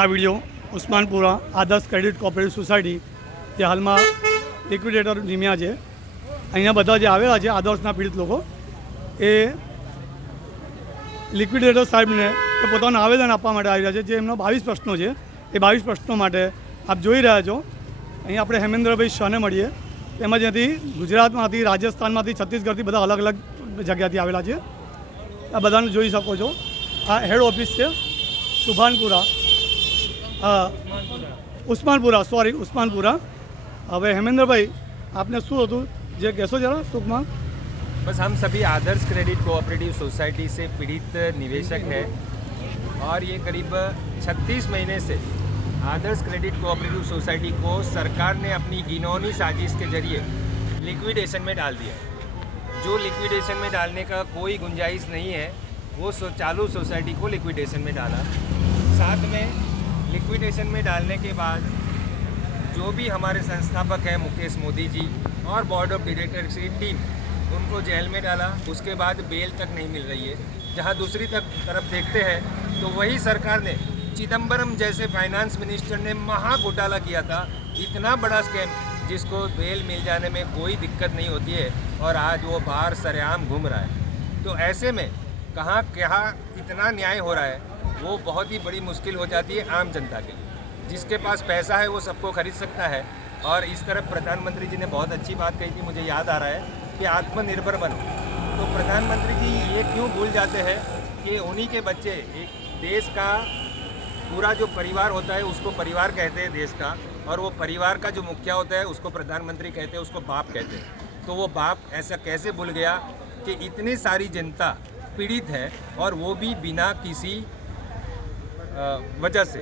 આ વિડીયો ઉસ્માનપુરા આદર્શ credit cooperative society જે હાલમાં લિક્વિડેટર નિમ્યા છે, અહીંયા બધા જે આવેલા છે આદર્શના પીડિત લોકો, એ લિક્વિડેટર સાહેબને પોતાનું આવેદન આપવા માટે આવી રહ્યા છે. જે એમનો 22 પ્રશ્નો છે, એ 22 પ્રશ્નો માટે આપ જોઈ રહ્યા છો. અહીં આપણે હેમેન્દ્રભાઈ શાહને મળીએ, એમાં જ્યાંથી ગુજરાતમાંથી, રાજસ્થાનમાંથી, છત્તીસગઢથી બધા અલગ અલગ જગ્યાથી આવેલા છે. આ બધાને જોઈ શકો છો. આ હેડ ઓફિસ છે સુભાનપુરા, ઉસ્માનપુરા. હવે હેમેન્દ્રભાઈ, આપને શું હતું જે કહેશો જરા ટૂંકમાં? बस हम सभी आदर्श क्रेडिट कोऑपरेटिव सोसाइटी से पीड़ित निवेशक हैं और ये करीब 36 महीने से आदर्श क्रेडिट कोऑपरेटिव सोसाइटी को सरकार ने अपनी घिनौनी साजिश के जरिए लिक्विडेशन में डाल दिया. जो लिक्विडेशन में डालने का कोई गुंजाइश नहीं है, वो चालू सोसाइटी को लिक्विडेशन में डाला. साथ में लिक्विडेशन में डालने के बाद जो भी हमारे संस्थापक हैं मुकेश मोदी जी और बोर्ड ऑफ डायरेक्टर्स की टीम, उनको जेल में डाला. उसके बाद बेल तक नहीं मिल रही है. जहां दूसरी तरफ देखते हैं तो वही सरकार ने चिदम्बरम जैसे फाइनेंस मिनिस्टर ने महा घोटाला किया था, इतना बड़ा स्कैम जिसको बेल मिल जाने में कोई दिक्कत नहीं होती है, और आज वो बाहर सरेआम घूम रहा है. तो ऐसे में कहाँ क्या इतना न्याय हो रहा है, वो बहुत ही बड़ी मुश्किल हो जाती है आम जनता के लिए. जिसके पास पैसा है वो सबको खरीद सकता है. और इस तरफ प्रधानमंत्री जी ने बहुत अच्छी बात कही थी, मुझे याद आ रहा है कि आत्मनिर्भर बनो. तो प्रधानमंत्री जी ये क्यों भूल जाते हैं कि उन्हीं के बच्चे, एक देश का पूरा जो परिवार होता है उसको परिवार कहते हैं देश का, और वो परिवार का जो मुखिया होता है उसको प्रधानमंत्री कहते हैं, उसको बाप कहते हैं. तो वो बाप ऐसा कैसे भूल गया कि इतनी सारी जनता पीड़ित है और वो भी बिना किसी वजह से.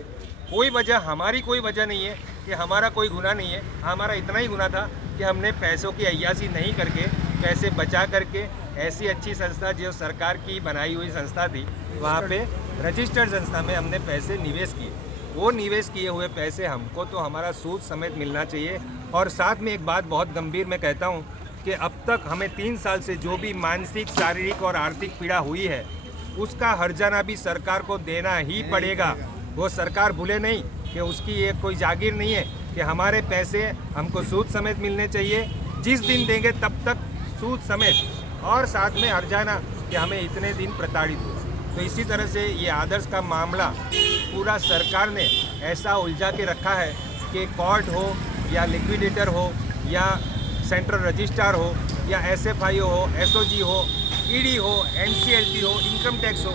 कोई वजह, हमारी कोई वजह नहीं है कि हमारा कोई गुनाह नहीं है. हमारा इतना ही गुनाह था कि हमने पैसों की अय्यासी नहीं करके, पैसे बचा करके ऐसी अच्छी संस्था जो सरकार की बनाई हुई संस्था थी, वहाँ पे रजिस्टर्ड संस्था में हमने पैसे निवेश किए. वो निवेश किए हुए पैसे हमको तो हमारा सूद समेत मिलना चाहिए. और साथ में एक बात बहुत गंभीर मैं कहता हूँ कि अब तक हमें 3 साल से जो भी मानसिक, शारीरिक और आर्थिक पीड़ा हुई है, उसका हर्जाना भी सरकार को देना ही पड़ेगा. वो सरकार भूले नहीं कि उसकी ये कोई जागीर नहीं है कि हमारे पैसे हमको सूद समेत मिलने चाहिए. जिस दिन देंगे तब तक सूद समेत, और साथ में हर्जाना कि हमें इतने दिन प्रताड़ित हुए. तो इसी तरह से ये आदर्श का मामला पूरा सरकार ने ऐसा उलझा के रखा है कि कोर्ट हो या लिक्विडेटर हो या सेंट्रल रजिस्ट्रार हो या SFIO हो, SOG हो, ED हो, NCLT हो, इनकम टैक्स हो,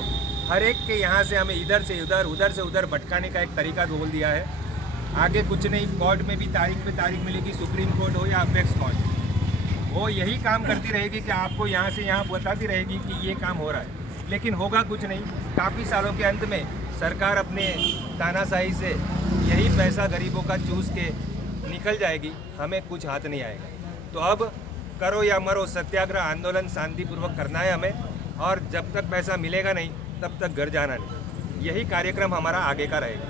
हर एक के यहाँ से हमें इधर से उधर भटकाने का एक तरीका बोल दिया है. आगे कुछ नहीं, कोर्ट में भी तारीख पे तारीख मिलेगी, सुप्रीम कोर्ट हो या अपेक्स कोर्ट, वो यही काम करती रहेगी कि आपको यहाँ से यहाँ बताती रहेगी कि ये काम हो रहा है, लेकिन होगा कुछ नहीं. काफ़ी सालों के अंत में सरकार अपने तानाशाही से यही पैसा गरीबों का चूस के निकल जाएगी, हमें कुछ हाथ नहीं आएगा. तो अब करो या मरो, सत्याग्रह आंदोलन शांतिपूर्वक करना है हमें, और जब तक पैसा मिलेगा नहीं तब तक घर जाना नहीं. यही कार्यक्रम हमारा आगे का रहेगा.